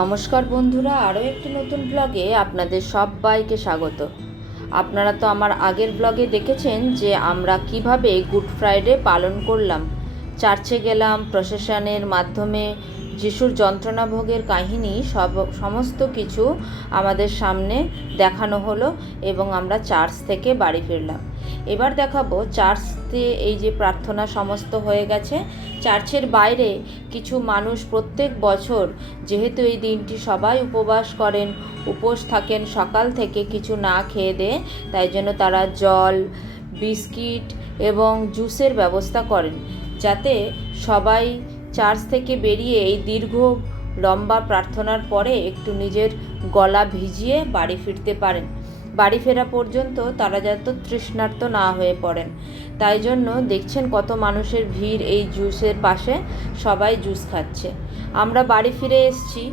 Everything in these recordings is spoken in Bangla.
নমস্কার বন্ধুরা, আরও একটি নতুন ব্লগে আপনাদের সবাইকে স্বাগত। আপনারা তো আমার আগের ব্লগে দেখেছেন যে আমরা কিভাবে গুড ফ্রাইডে পালন করলাম। চার্চে গেলাম, প্রসেশনের মাধ্যমে যিশুর যন্ত্রণা ভোগের কাহিনী সমস্ত কিছু আমাদের সামনে দেখানো হলো এবং আমরা চার্চ থেকে বাড়ি ফিরলাম। এবার দেখাবো চার্চে এই যে প্রার্থনা সমস্ত হয়ে গেছে। চার্চের বাইরে কিছু মানুষ প্রত্যেক বছর, যেহেতু এই দিনটি সবাই উপবাস করেন, উপোস থাকেন সকাল থেকে কিছু না খেয়ে দেয়ে, তাই জন্য তারা জল, বিস্কিট এবং জুসের ব্যবস্থা করেন, যাতে সবাই চার্চ থেকে বেরিয়ে এই দীর্ঘ লম্বা প্রার্থনার পরে একটু নিজের গলা ভিজিয়ে বাড়ি ফিরতে পারেন। বাড়ি ফেরা পর্যন্ত তারা যাতে তৃষ্ণার্ত না হয়ে পড়েন। তাই জন্য দেখছেন কত মানুষের ভিড় এই জুসের পাশে, সবাই জুস খাচ্ছে। আমরা বাড়ি ফিরে এসেছি।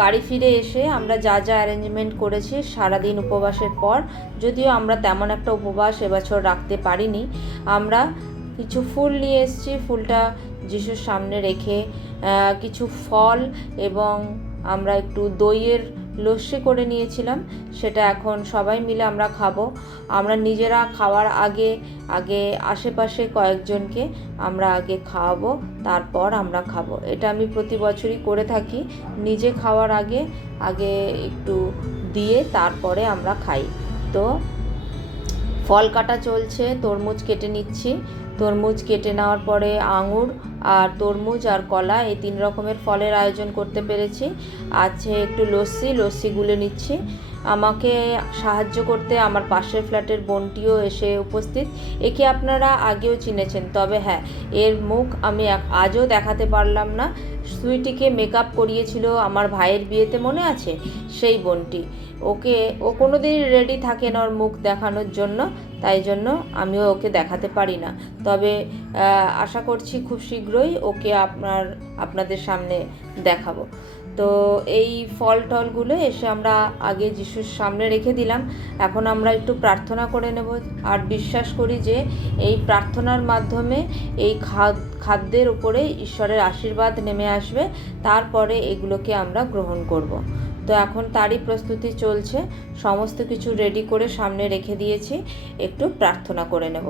বাড়ি ফিরে এসে আমরা যা যা অ্যারেঞ্জমেন্ট করেছি সারাদিন উপবাসের পর, যদিও আমরা তেমন একটা উপবাস এবছর রাখতে পারিনি, আমরা কিছু ফুল নিয়ে এসেছি। ফুলটা যিশুর সামনে রেখে কিছু ফল এবং আমরা একটু দইয়ের লস্যি করে নিয়েছিলাম, সেটা এখন সবাই মিলে আমরা খাবো। আমরা নিজেরা খাওয়ার আগে আগে আশেপাশে কয়েকজনকে আমরা আগে খাওয়াবো, তারপর আমরা খাবো। এটা আমি প্রতি বছরই করে থাকি। নিজে খাওয়ার আগে আগে একটু দিয়ে তারপরে আমরা খাই। তো ফল কাটা চলছে, তরমুজ কেটে নিচ্ছি। তরমুজ কেটে নেওয়ার পরে আঙুর আর তরমুজ আর কলা, এই 3 রকমের ফলের আয়োজন করতে পেরেছি। আছে একটু লস্যি গুলে নিচ্ছি। আমাকে সাহায্য করতে আমার পাশের ফ্ল্যাটের বোনটিও এসে উপস্থিত। একে আপনারা আগেও চিনেছেন, তবে হ্যাঁ, এর মুখ আমি আজও দেখাতে পারলাম না। সুইটিকে মেকআপ করিয়েছিল আমার ভাইয়ের বিয়েতে, মনে আছে? সেই বোনটি। ও কোনো দিন রেডি থাকে না ওর মুখ দেখানোর জন্য, তাই জন্য আমিও ওকে দেখাতে পারি না। তবে আশা করছি খুব শীঘ্রই ওকে আপনাদের সামনে দেখাবো। তো এই ফল টলগুলো এসে আমরা আগে যিশুর সামনে রেখে দিলাম। এখন আমরা একটু প্রার্থনা করে নেব, আর বিশ্বাস করি যে এই প্রার্থনার মাধ্যমে এই খাদ্যের উপরে ঈশ্বরের আশীর্বাদ নেমে আসবে, তারপরে এগুলোকে আমরা গ্রহণ করব। তো এখন তারই প্রস্তুতি চলছে, সমস্ত কিছু রেডি করে সামনে রেখে দিয়েছি, একটু প্রার্থনা করে নেব।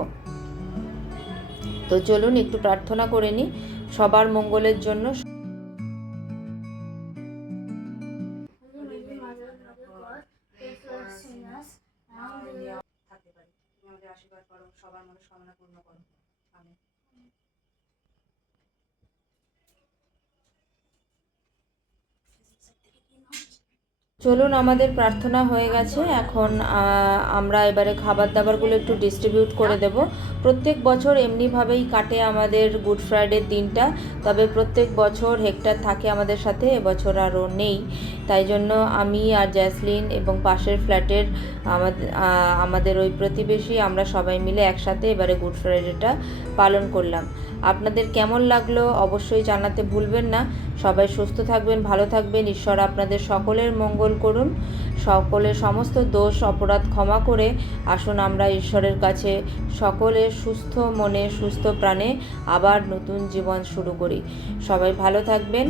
তো চলুন একটু প্রার্থনা করে নিই সবার মঙ্গলের জন্য। আশীর্বাদ করো, সবার মনস্কামনা পূর্ণ করো। আমিন। চলুন, আমাদের প্রার্থনা হয়ে গেছে। এখন আমরা এবারে খাবার দাবারগুলো একটু ডিস্ট্রিবিউট করে দেব। প্রত্যেক বছর এমনিভাবেই কাটে আমাদের গুড ফ্রাইডের দিনটা, তবে প্রত্যেক বছর হেক্টর থাকে আমাদের সাথে, এবছর আরও নেই। তাই জন্য আমি আর জ্যাসলিন এবং পাশের ফ্ল্যাটের আমাদের ওই প্রতিবেশী, আমরা সবাই মিলে একসাথে এবারে গুড ফ্রাইডেটা পালন করলাম। আপনাদের কেমন লাগলো অবশ্যই জানাতে ভুলবেন না। সবাই সুস্থ থাকবেন, ভালো থাকবেন। ঈশ্বর আপনাদের সকলের মঙ্গল করুন। সকলের সমস্ত দোষ অপরাধ ক্ষমা করে আসুন আমরা ঈশ্বরের কাছে সকলে সুস্থ মনে, সুস্থ প্রাণে আবার নতুন জীবন শুরু করি। সবাই ভালো থাকবেন।